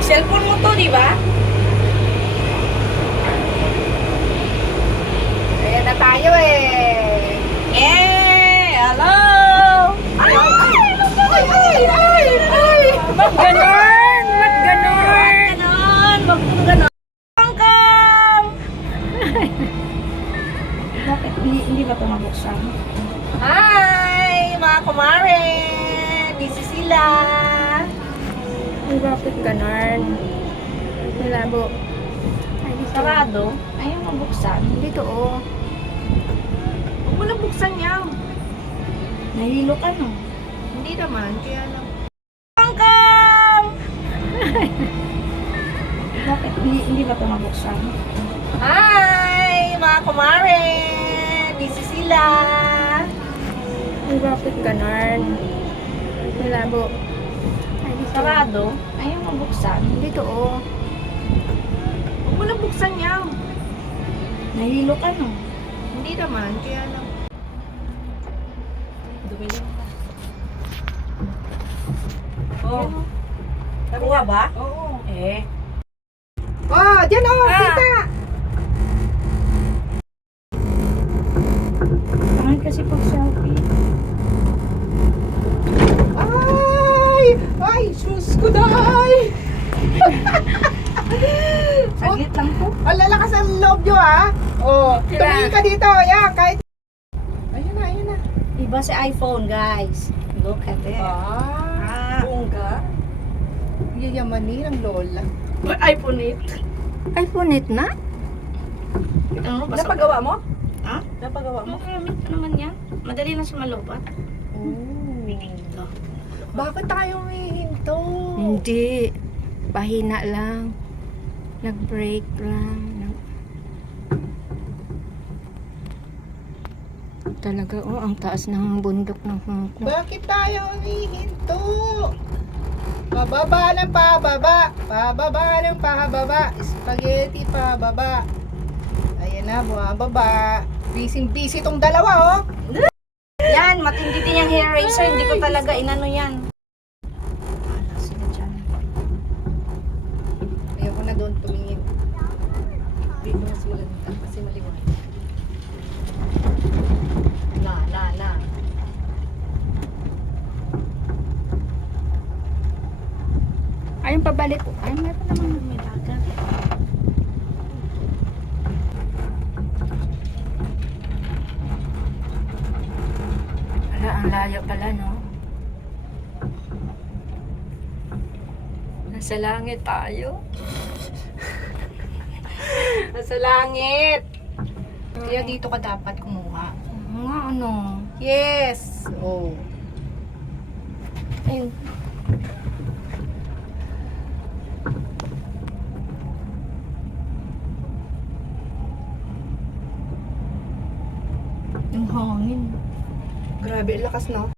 Cellphone mo to, di ba? Ayan na tayo eh. Hello! Ay! Ba't ganon? Ba't ganon? Ba't ganon? Welcome! Bakit? Hindi ba ito mabuksan? Hi! Mga kumare! Busy sila! Ay, bakit ganon? Malabo. Ay, dito. Sarado? Ayaw mabuksan. Dito oh. Huwag mo na buksan yan. Nahilo ka no? Hindi naman, kaya lang. Welcome! Bakit? Hindi ba ito mabuksan? Hi! Mga kumare! Busy sila! Ay, bakit ganon? Malabo. Ay, dito. Sarado? Ayaw mabuksan. Dito oh. Huwag mo na buksan yan. Nahilo ka no? Hindi naman, kaya lang. Dumili ka. Oh. Nakuha ba? Oo. Eh. Oh, dyan oh, Ah. kita. Tangan kasi pag selfie. Ay, sus ko day. Saglit lang to. Ang lalakas ang loob nyo ha. Oh, Sila. tumingin ka dito. Yeah, kahit. Ayun na, ayun na. Iba si iPhone, guys. Look at it. Ah, bongga. Yayamanin ang lola. iPhone 8. iPhone 8 na? Ano ba? Napagawa mo? Ha? Napagawa mo? Magamit pa naman yan. Madali na siya malupat. Oh. Bakit tayo humihinto? Hindi. Pahina lang. Nag-break lang. Talaga, oh, ang taas ng bundok ng Hong Kong. Bakit tayo humihinto? Pababa ng pababa. Pababa ng pababa. Spaghetti pababa. Ayan na, bumababa. Busy tong dalawa, oh. Yan, matindi din yung hair razor. Hindi ko talaga inano yan. Ala, sige dyan. Ayoko na doon tumingin. Dito mas maganda kasi maliwanag. Na. Ayun, pabalik. Ay, meron naman. May dagat. Wala, ang layo pala, no? Nasa langit tayo. Nasa langit. Kaya dito ka dapat kumuha. Nga, ano? Yes. Oh. Ayun. Yung hangin. Grabe, lakas no?